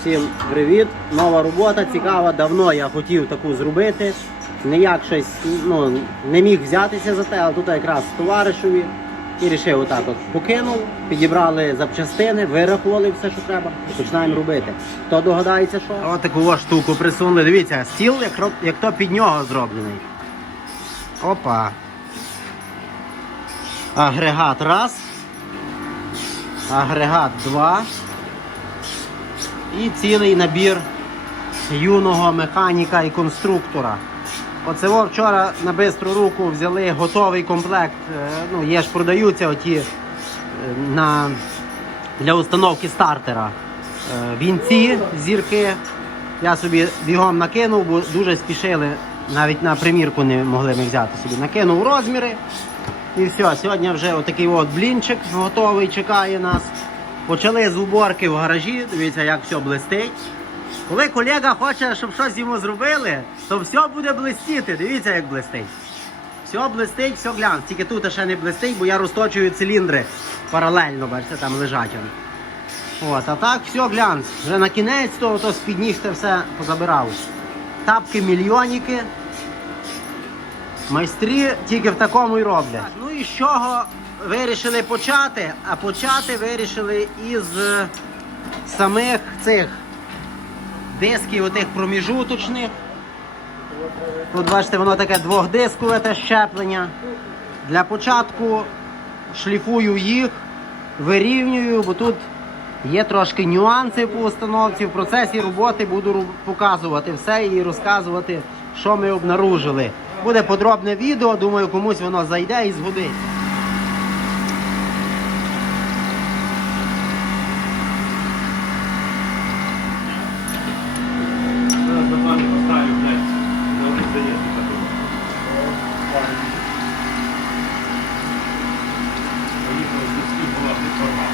Всім привіт! Нова робота цікава. Давно я хотів таку зробити. Ніяк щось ну, не міг взятися за те, але тут якраз товаришові і вирішив отак от покинув, підібрали запчастини, вирахували все, що треба, і починаємо робити. Хто догадається, що? Ось таку штуку присунули. Дивіться, стіл, як, як то під нього зроблений. Опа. Агрегат раз. Агрегат два. І цілий набір юного механіка і конструктора. Оце вчора на бистру руку взяли готовий комплект. е, Ну, є ж продаються оті е, на, для установки стартера. Е, Вінці, зірки. Я собі бігом накинув, бо дуже спішили. Навіть на примірку не могли ми взяти собі. Накинув розміри. І все, сьогодні вже отакий от блінчик готовий, чекає нас. Почали з уборки в гаражі, дивіться, як все блистить. Коли колега хоче, щоб щось йому зробили, то все буде блистіти. Дивіться, як блистить. Все блистить, все глянь. Тільки тут ще не блистить, бо я розточую циліндри паралельно, бачите, там лежать. От, а так все глянь. Вже на кінець того, то з-під ніг це все позабирав. Тапки мільйоніки. Майстрі тільки в такому і роблять. Ну і з чого вирішили почати? А почати вирішили із е, самих цих дисків, отих проміжуточних. Тут бачите, воно таке двохдискове те щеплення. Для початку шліфую їх, вирівнюю, бо тут є трошки нюанси по установці. В процесі роботи буду показувати все і розказувати, що ми обнаружили. Буде подробне відео, думаю, комусь воно зайде і згодиться. Зараз на плані поставлю, блядь, на один заїзд такого. Поїхали з людських була форма.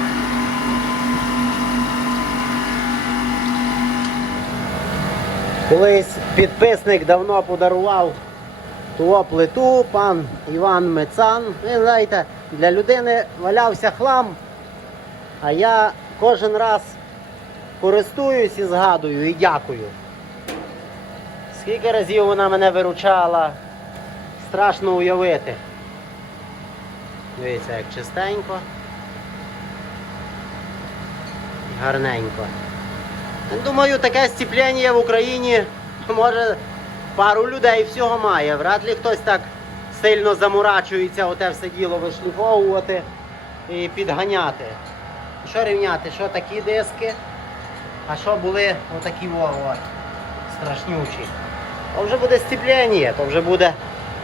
Колись підписник давно подарував ту плиту, пан Іван Мецан. Ви знаєте, для людини валявся хлам, а я кожен раз користуюсь і згадую і дякую. Скільки разів вона мене виручала, страшно уявити. Дивіться, як чистенько. Гарненько. Думаю, таке сцеплення в Україні може пару людей всього має. Вряд ли хтось так сильно заморачується оте все діло вишліфовувати і підганяти. Що рівняти? Що такі диски? А що були отакі от, страшнючі? То вже буде сцеплення, то вже буде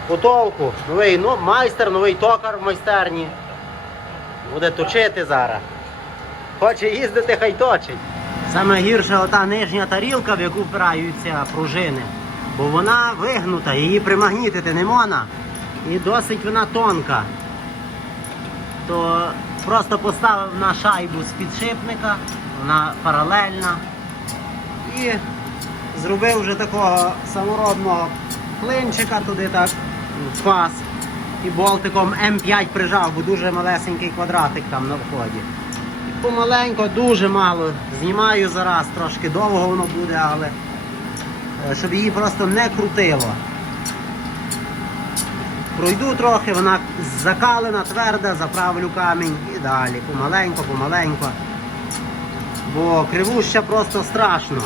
по толку. Новий ну, майстер, новий токар в майстерні. Буде точити зараз. Хоче їздити, хай точить. Саме гірше ота нижня тарілка, в яку впираються пружини. Бо вона вигнута, її примагнітити не можна. І досить вона тонка. То просто поставив на шайбу з підшипника, вона паралельна. І зробив вже такого саморобного клинчика туди так в пас. І болтиком М5 прижав, бо дуже малесенький квадратик там на вході. Помаленько, дуже мало. Знімаю зараз, трошки довго воно буде, але е, щоб її просто не крутило. Пройду трохи, вона закалена, тверда, заправлю камінь і далі. Помаленько, помаленько. Бо кривуща просто страшно.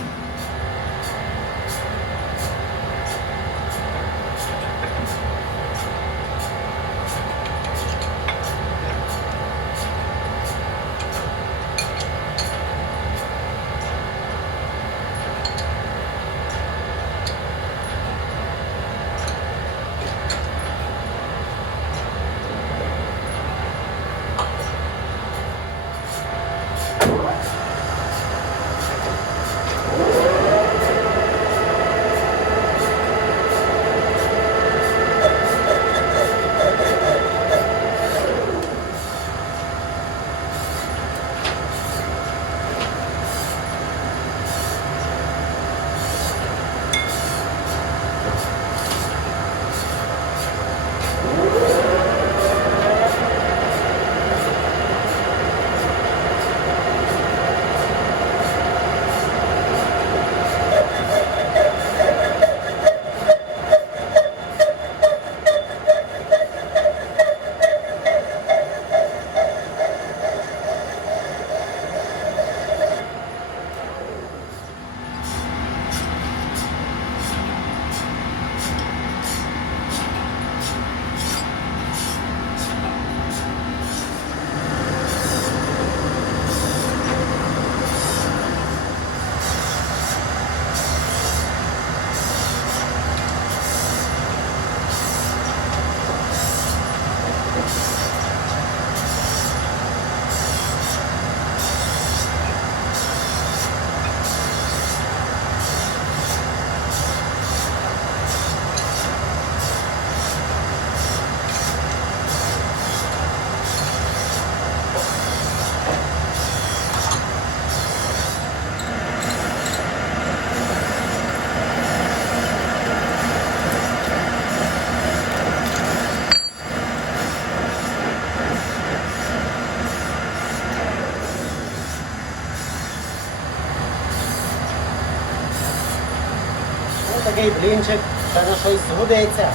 Такий блінчик, ще на щось згодиться.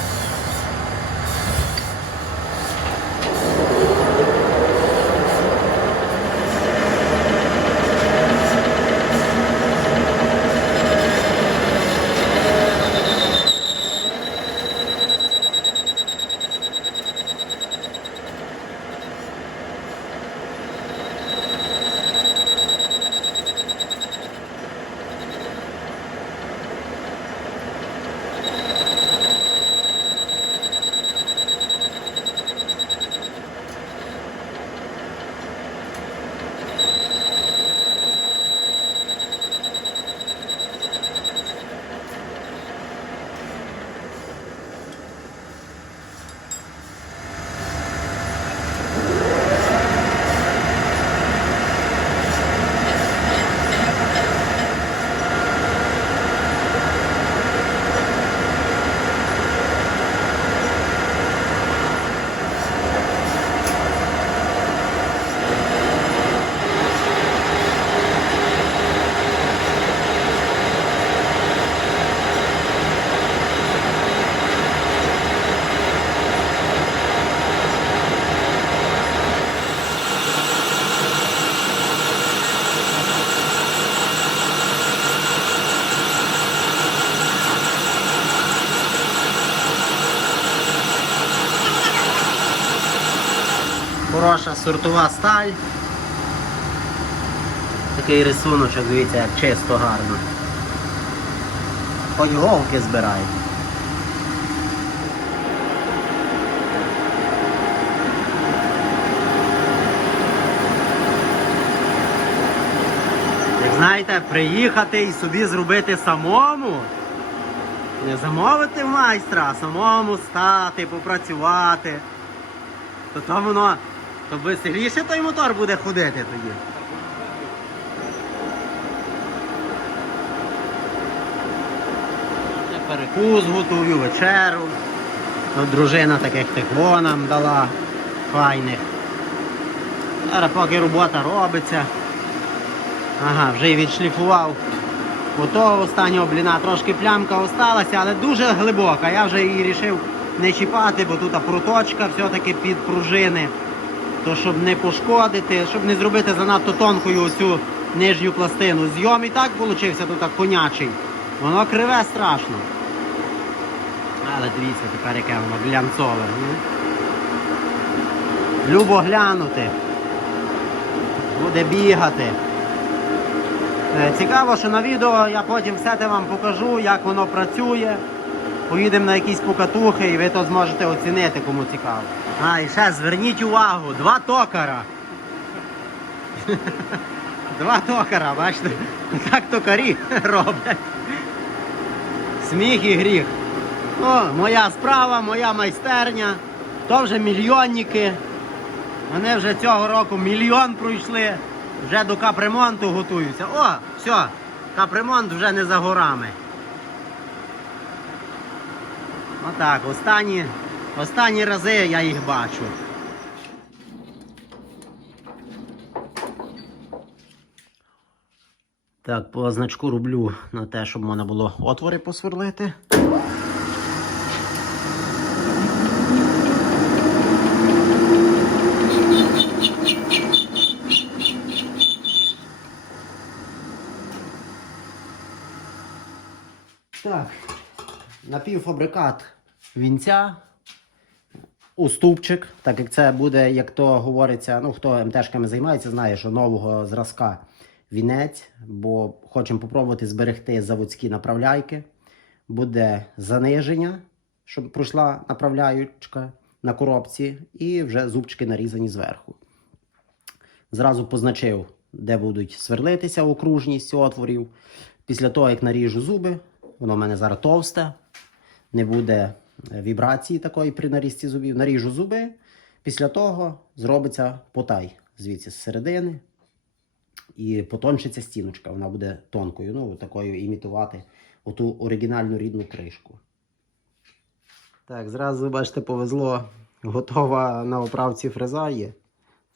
Сортова сталь. Такий рисуночок, дивіться, як чисто гарно. Хоч голки збирай. Як знаєте, приїхати і собі зробити самому. Не замовити майстра, а самому стати, попрацювати. То то воно, то веселіше той мотор буде ходити тоді. Я перекус готую, вечеру. Ну, дружина таких тикво нам дала файних. Зараз поки робота робиться. Ага, вже й відшліфував. Того останнього бліна трошки плямка осталася, але дуже глибока. Я вже її вирішив не чіпати, бо тут проточка все-таки під пружини. То щоб не пошкодити, щоб не зробити занадто тонкою оцю нижню пластину. Зйом і так получився тут конячий. Воно криве страшно. Але дивіться тепер яке воно глянцове. м? Любо глянути. Буде бігати. Е, Цікаво, що на відео я потім все те вам покажу, як воно працює. Поїдемо на якісь покатухи і ви то зможете оцінити, кому цікаво. А, і ще зверніть увагу, два токара. Два токара, бачите? Так токарі роблять. Сміх і гріх. О, моя справа, моя майстерня. То вже мільйонники. Вони вже цього року мільйон пройшли. Вже до капремонту готуються. О, все, капремонт вже не за горами. Отак, останні, останні рази я їх бачу. Так, по значку роблю на те, щоб можна було отвори посверлити. Так, напівфабрикат вінця, уступчик, так як це буде, як то говориться, ну хто МТшками займається, знає, що нового зразка вінець, бо хочемо попробувати зберегти заводські направляйки. Буде заниження, щоб пройшла направляючка на коробці, і вже зубчики нарізані зверху. Зразу позначив, де будуть сверлитися окружність отворів. Після того, як наріжу зуби, воно в мене зараз товсте, не буде вібрації такої при нарізці зубів. Наріжу зуби. Після того зробиться потай звідси з середини. І потончиться стіночка. Вона буде тонкою, ну, такою імітувати оту оригінальну рідну кришку. Так, зразу, бачите, повезло. Готова на оправці фреза є.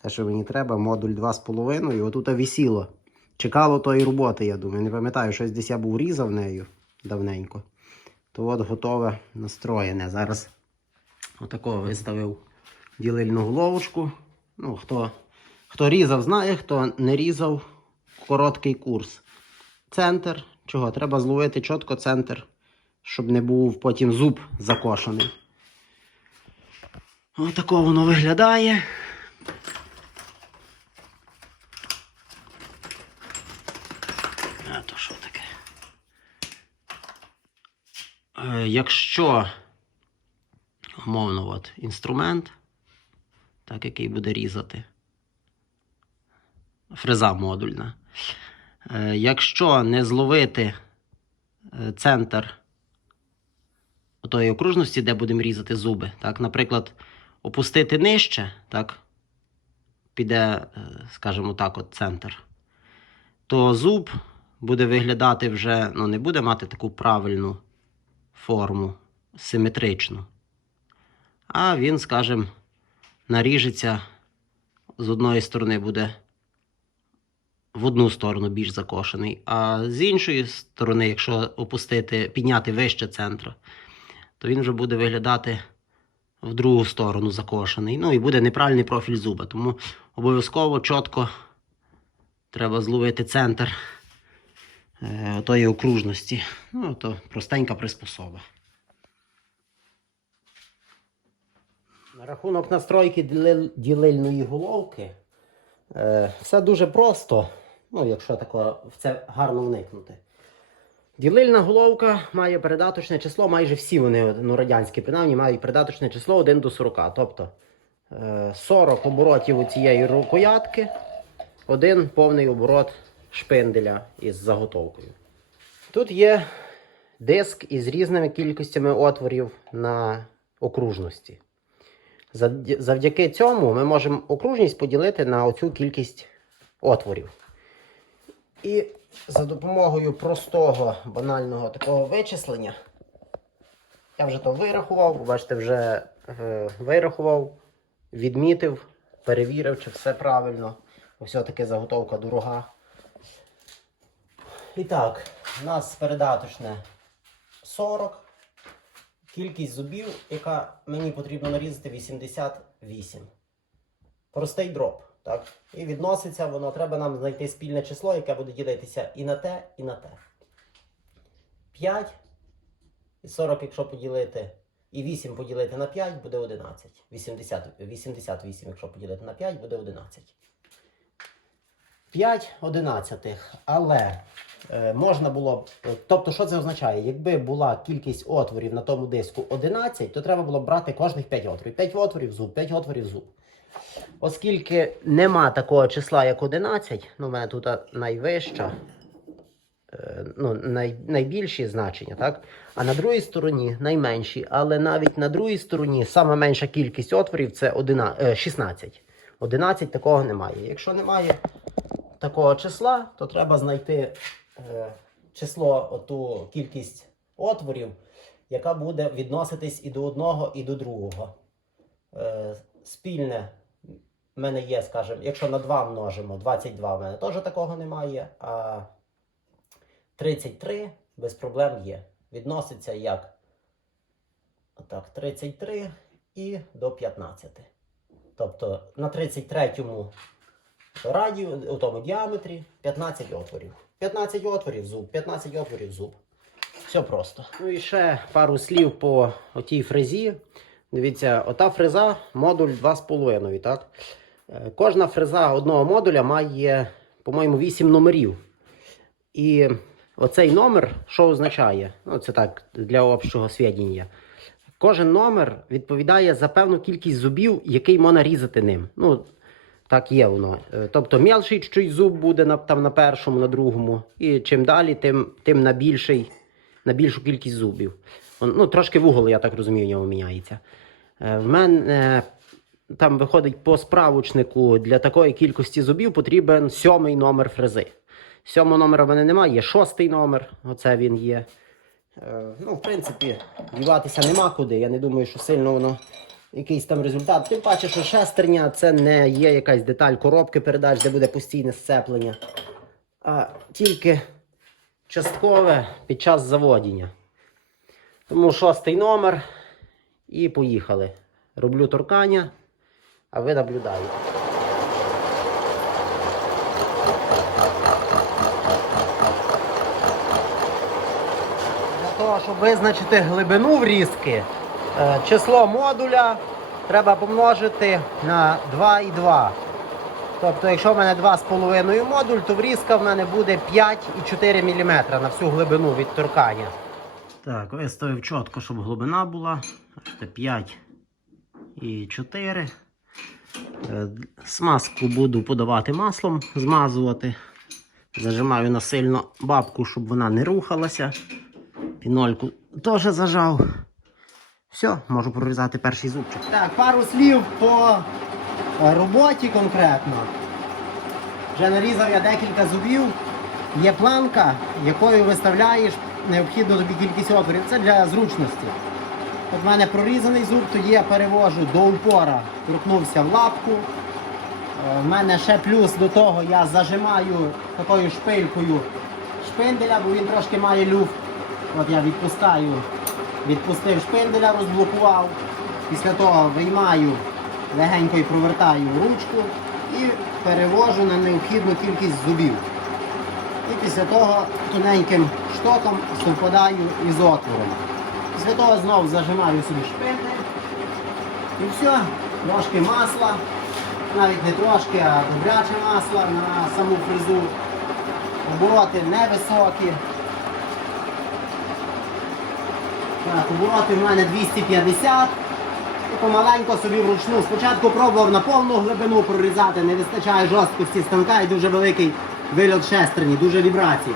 Те, що мені треба, модуль 2,5. Отут висіло. Чекало тої роботи, я думаю. Не пам'ятаю, щось десь я був різав нею давненько. То от готове настроєне. Зараз отако виставив ділильну головочку. Ну, хто, хто різав, знає, хто не різав, короткий курс. Центр. Чого? Треба зловити чітко центр, щоб не був потім зуб закошений. Отако воно виглядає. А то що таке? Е, якщо умовно, от, інструмент, так, який буде різати. Фреза модульна. Е, якщо не зловити е, центр тої окружності, де будемо різати зуби, так, наприклад, опустити нижче, так, піде, е, скажімо так, от центр, то зуб буде виглядати вже, ну, не буде мати таку правильну форму, симетричну. А він, скажімо, наріжеться з одної сторони буде в одну сторону більш закошений, а з іншої сторони, якщо опустити, підняти вище центра, то він вже буде виглядати в другу сторону закошений. Ну і буде неправильний профіль зуба. Тому обов'язково чітко треба зловити центр е, тої окружності. Ну, то простенька приспособа. На рахунок настройки ділильної головки. Е, все дуже просто, ну, якщо тако в це гарно вникнути. Ділильна головка має передаточне число, майже всі вони, ну, радянські принаймні, мають передаточне число 1 до 40. Тобто е, 40 оборотів у цієї рукоятки, один повний оборот шпинделя із заготовкою. Тут є диск із різними кількостями отворів на окружності. Завдяки цьому ми можемо окружність поділити на оцю кількість отворів. І за допомогою простого банального такого вичислення, я вже то вирахував, бачите, вже е, вирахував, відмітив, перевірив, чи все правильно. Все-таки заготовка дорога. І так, у нас передаточне 40. Кількість зубів, яка мені потрібно нарізати 88. Простий дроп. Так? І відноситься воно, треба нам знайти спільне число, яке буде ділитися і на те, і на те. 5. І 40, якщо поділити, і 8 поділити на 5, буде 11. 80, 88, якщо поділити на 5, буде 11. 5 одинадцятих. Але е, можна було б. Тобто, що це означає? Якби була кількість отворів на тому диску 11, то треба було брати кожних 5 отворів. 5 отворів зуб, 5 отворів зуб. Оскільки нема такого числа, як 11, ну, в мене тут найвища, е, ну, най, найбільші значення, так? А на другій стороні найменші. Але навіть на другій стороні сама менша кількість отворів це 11, е, 16. 11 такого немає. Якщо немає такого числа, то треба знайти е, число, оту кількість отворів, яка буде відноситись і до одного, і до другого. Е, спільне в мене є, скажімо, якщо на 2 множимо, 22 в мене теж такого немає, а 33 без проблем є. Відноситься як отак, 33 і до 15. Тобто на 33-му радіо, у тому діаметрі 15 отворів. 15 отворів зуб, 15 отворів зуб. Все просто. Ну і ще пару слів по отій фрезі. Дивіться, ота фреза модуль 2,5, так? Е, Кожна фреза одного модуля має, по-моєму, 8 номерів. І оцей номер, що означає? Ну, це так, для общого свідчення. Кожен номер відповідає за певну кількість зубів, який можна різати ним. Ну, так є воно. Е, Тобто м'ялший чуть зуб буде на, там, на першому, на другому. І чим далі, тим, тим на, більший, на більшу кількість зубів. Ну, трошки вугол, я так розумію, в ньому міняється. Е, В мене е, там виходить по справочнику для такої кількості зубів потрібен сьомий номер фрези. Сьомого номера в мене немає, є шостий номер, оце він є. Ну, в принципі, діватися нема куди. Я не думаю, що сильно воно якийсь там результат. Тим паче, що шестерня це не є якась деталь коробки передач, де буде постійне сцеплення, а тільки часткове під час заводіння. Тому шостий номер. І поїхали. Роблю торкання, а ви наблюдаєте. Для того, щоб визначити глибину врізки, число модуля треба помножити на 2,2. Тобто, якщо в мене 2,5 модуль, то врізка в мене буде 5,4 мм на всю глибину від торкання. Так, виставив чітко, щоб глибина була. Бачите, 5 і 4. Е, Смазку буду подавати маслом, змазувати. Зажимаю насильно бабку, щоб вона не рухалася. Пінольку теж зажав. Все, можу прорізати перший зубчик. Так, пару слів по е, роботі конкретно. Вже нарізав я декілька зубів. Є планка, якою виставляєш необхідну тобі кількість отворів. Це для зручності. От в мене прорізаний зуб, тоді я перевожу до упора, торкнувся в лапку. Е, В мене ще плюс до того я зажимаю такою шпилькою шпинделя, бо він трошки має люфт. От я відпускаю, відпустив шпинделя, розблокував. Після того виймаю легенько і провертаю ручку і перевожу на необхідну кількість зубів. І після того тоненьким штоком совпадаю із отвором. Після того знову зажимаю собі шпиндель. І все, трошки масла, навіть не трошки, а добряче масла на саму фрезу. Обороти невисокі. Так, обороти в мене 250. І помаленько собі вручну. Спочатку пробував на повну глибину прорізати, не вистачає жорсткості станка і дуже великий вильот шестерні, дуже вібрація.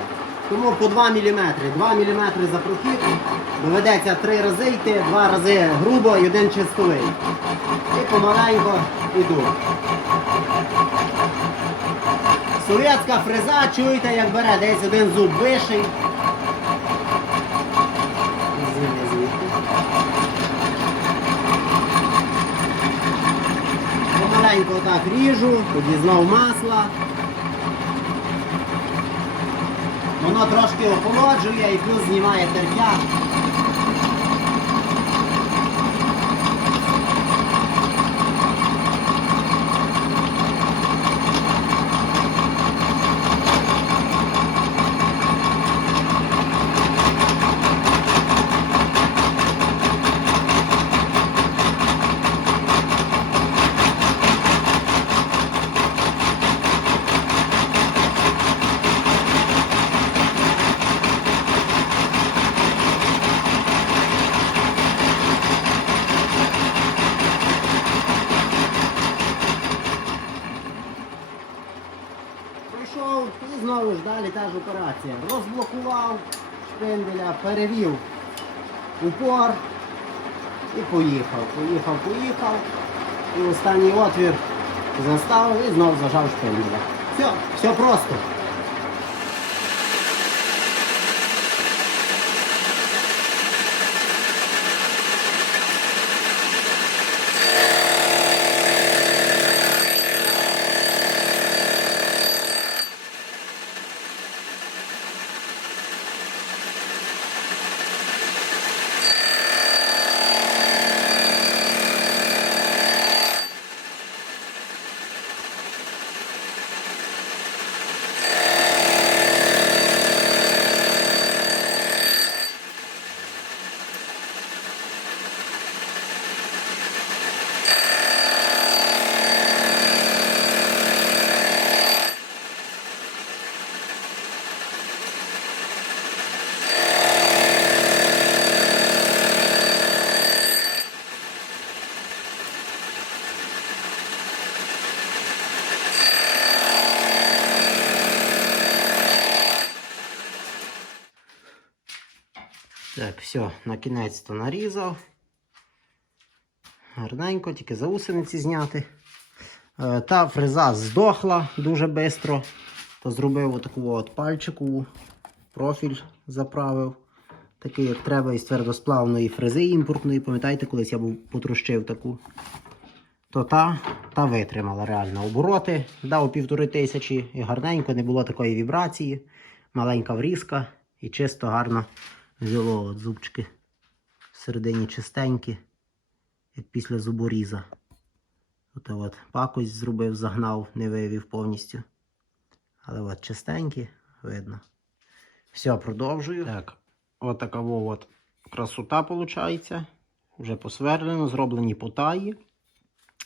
Тому по 2 мм. 2 мм за прохід. Доведеться 3 рази йти, 2 рази грубо і один чистовий. І помаленько йду. Совєтська фреза, чуєте, як бере, десь один зуб виший. Помаленько так ріжу, тоді знов масла. Воно трошки охолоджує і плюс знімає тертя. Пройшов і знову ж далі та ж операція. Розблокував шпинделя, перевів упор і поїхав. Поїхав, поїхав. І останній отвір заставив і знову зажав шпинделя. Все, все просто. Все, на кінець то нарізав. Гарненько, тільки заусениці зняти. Е, Та фреза здохла дуже швидко. То зробив отаку от пальчикову, профіль заправив. Такий, як треба, із твердосплавної фрези імпортної. Пам'ятаєте, колись я був потрощив таку. То та, та витримала реально обороти, дав півтори тисячі і гарненько, не було такої вібрації, маленька врізка і чисто гарно взяло от зубчики. всередині чистенькі, як після зуборіза. От от пакость зробив, загнав, не вивів повністю. Але от чистенькі, видно. Все, продовжую. Так, от така от красота виходить. Вже посверлено, зроблені потаї.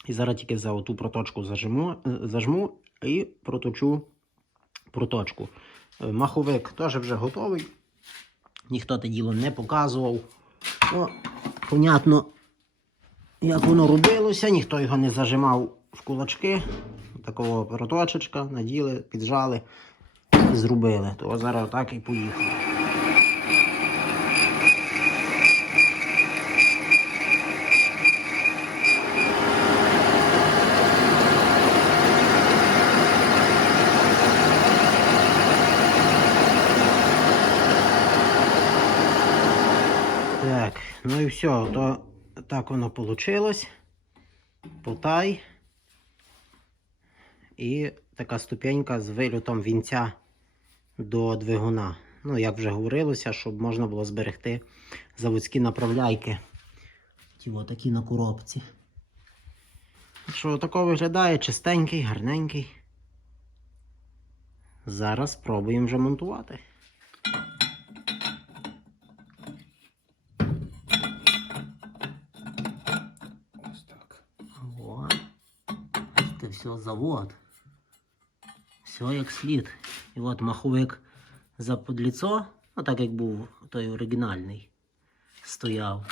І зараз тільки за оту проточку зажму, е, зажму і проточу проточку. Е, Маховик теж вже готовий. Ніхто те діло не показував. О, понятно, як воно робилося, ніхто його не зажимав в кулачки. Такого проточечка, наділи, піджали і зробили. То зараз так і поїхали. Так, ну і все, то так воно вийшло. Потай. І така ступенька з вильотом вінця до двигуна. Ну, як вже говорилося, щоб можна було зберегти заводські направляйки. Ті такі на коробці. Що тако виглядає чистенький, гарненький. Зараз спробуємо вже монтувати. Це все завод. Все як слід. І от маховик за подліцо, ну так як був той оригінальний, стояв.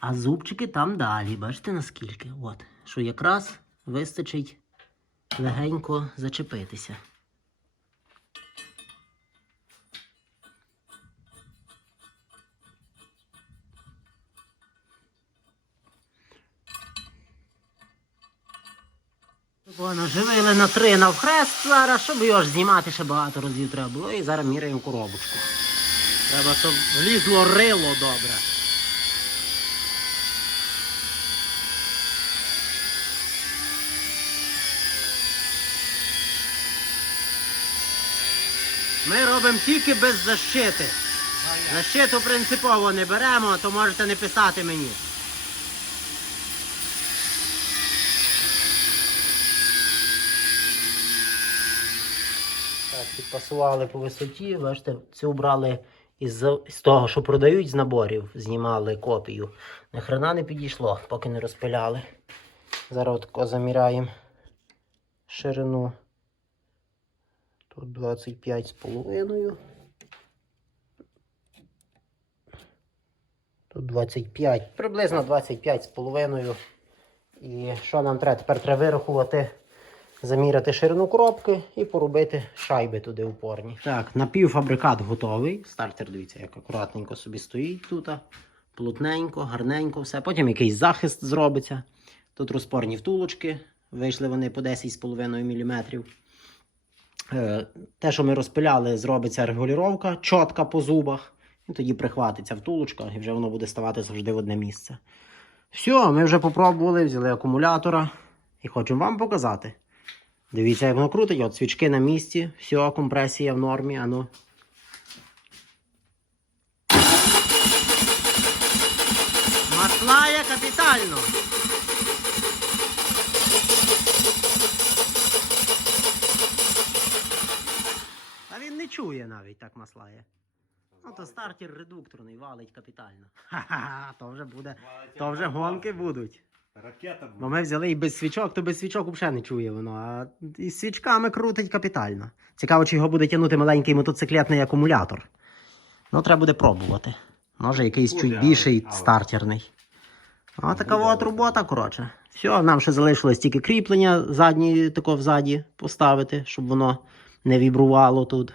А зубчики там далі. Бачите наскільки? От. Що якраз вистачить легенько зачепитися. Наживили на три навхрест зараз, щоб його ж знімати ще багато разів треба було. І зараз міряємо коробочку. Треба, щоб влізло рило добре. Ми робимо тільки без защити. Защиту принципово не беремо, то можете не писати мені. Так, підпасували по висоті. Бачите, це обрали із, з того, що продають з наборів, знімали копію. Нахрена не підійшло, поки не розпиляли. Зараз тако заміряємо ширину. Тут 25 з половиною. Тут 25, приблизно 25 з половиною. І що нам треба? Тепер треба вирахувати заміряти ширину коробки і поробити шайби туди упорні. Так, напівфабрикат готовий. Стартер, дивіться, як акуратненько собі стоїть тут. Плотненько, гарненько все. Потім якийсь захист зробиться. Тут розпорні втулочки. Вийшли вони по 10,5 мм. Е, Те, що ми розпиляли, зробиться регулювання чітка по зубах. І тоді прихватиться втулочка, і вже воно буде ставати завжди в одне місце. Все, ми вже попробували, взяли акумулятора і хочемо вам показати. Дивіться, як воно крутить, от свічки на місці, все, компресія в нормі, ану. Маслає капітально. А він не чує навіть так маслає. Ну то стартер редукторний валить капітально. Ха-ха, то вже буде. То вже гонки будуть. Ракета буде. Бо ми взяли і без свічок, то без свічок взагалі не чує воно. А із свічками крутить капітально. Цікаво, чи його буде тягнути маленький мотоциклетний акумулятор. Ну, треба буде пробувати. Може, якийсь Буде, чуть більший але. стартерний. А така от робота, коротше. Все, нам ще залишилось тільки кріплення задні, тако взаді поставити, щоб воно не вібрувало тут.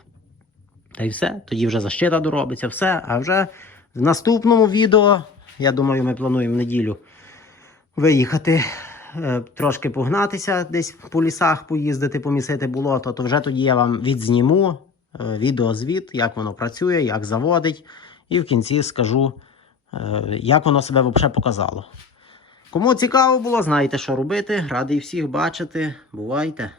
Та й все. Тоді вже защита доробиться, все. А вже в наступному відео, я думаю, ми плануємо неділю виїхати, е, трошки погнатися, десь по лісах поїздити, помісити болото, то вже тоді я вам відзніму е, відеозвіт, як воно працює, як заводить, і в кінці скажу, е, як воно себе взагалі показало. Кому цікаво було, знаєте, що робити. Радий всіх бачити. Бувайте!